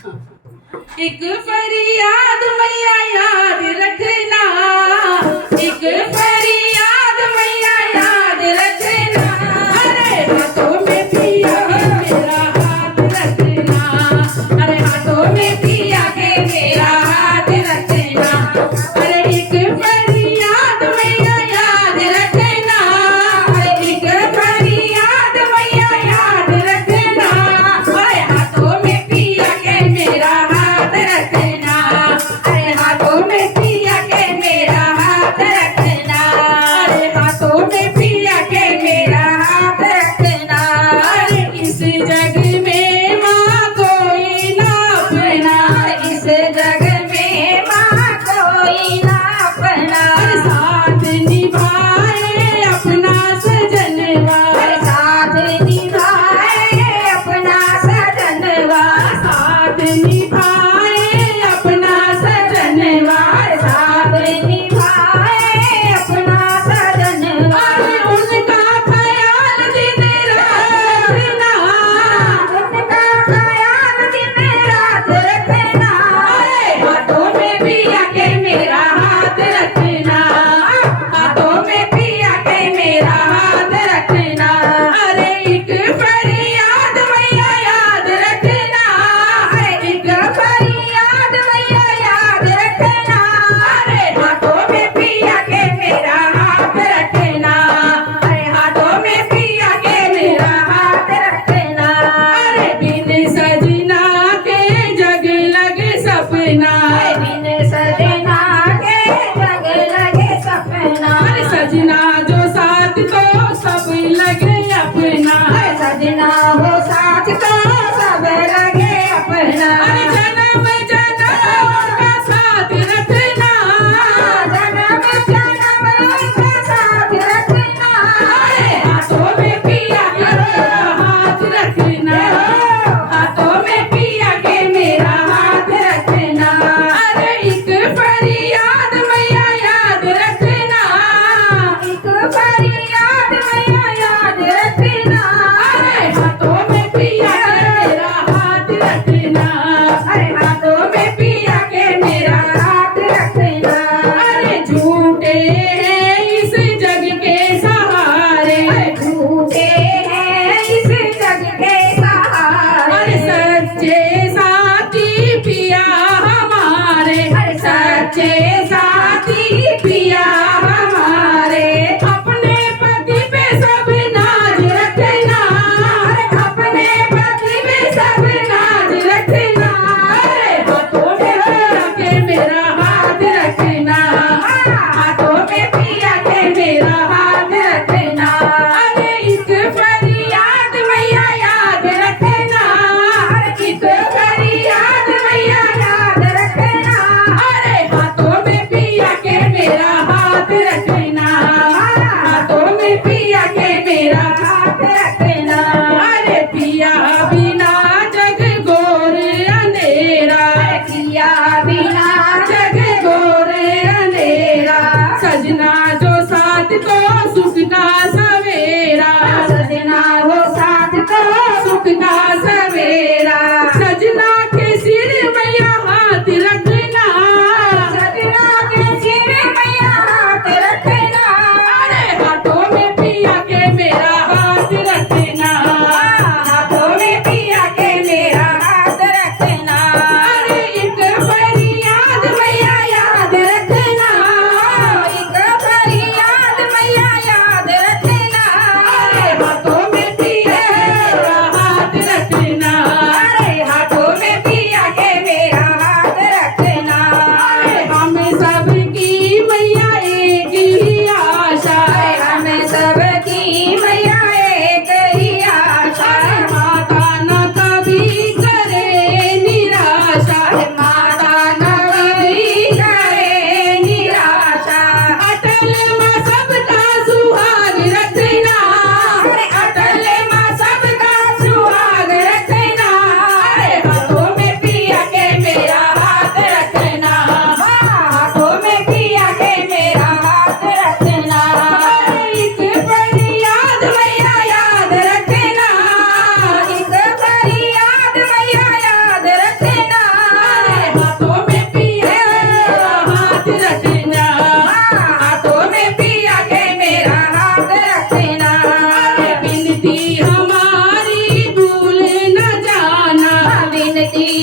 एक फरियाद मैया याद रखना, एक फरियाद मैया याद रखना। अरे हाथों में पिया के मेरा हाथ रखना, अरे हाथों में पिया के मेरा हाथ रखना। अरे एक फरियाद मैया याद रखना, अरे एक फरियाद मैया याद रखना। अरे हाथों में पिया के मेरा हाथ रखना, अरे हाथों में पिया के मेरा हाथ रखना, अरे हाथों में पिया के मेरा हाथ रखना। अरे इस जग में माँ कोई ना अपना, इस जग में माँ कोई ना अपना। साथ निभाए अपना सजनवा, साथ निभाए अपना सजनवा, साथ निभाए अपना सजनवा, साथ निभाए अपना सजनवा। उनका ख्याल दिन रात रखना, उनका ख्याल दिन रात रखना। हाथों में पिया के मेरा हाथ रखना, हाथों में पिया के मेरा हाथ रखना। अरे एक फरियाद मैया याद रखना, अरे एक फरियाद मैया याद रखना। अरे हाथों में पिया के मेरा हाथ रखना, अरे हाथों में पिया के मेरा हाथ रखना। अरे बिन सजना के जग लगे सपना, बिन सजना के जग लगे सपना। अरे सजना जो साथ तो सब लगे अपना, अरे सजना हो साथ तो सब लगे अपना। अरे जन्म जन्म का साथ रखना, जन्म जन्म का साथ रखना। अरे हाथों में पिया के मेरा हाथ रखना, हाथों में पिया के मेरा हाथ रखना। अरे एक फरियाद मैया याद रखना, एक फरियाद मैया याद रखना। अरे हाथों में पिया के मेरा हाथ रखना, अरे हाथों में पिया के मेरा हाथ रखना। अरे झूठे हैं इस जग के सहारे, झूठे हैं इस जग के सहारे। अरे सच्चे साथी पिया हमारे, अरे सच्चे साथी पिया हमारे। अपने पति पे सब नाज रखना, अरे अपने पति पे सब नाज रखना। मिलती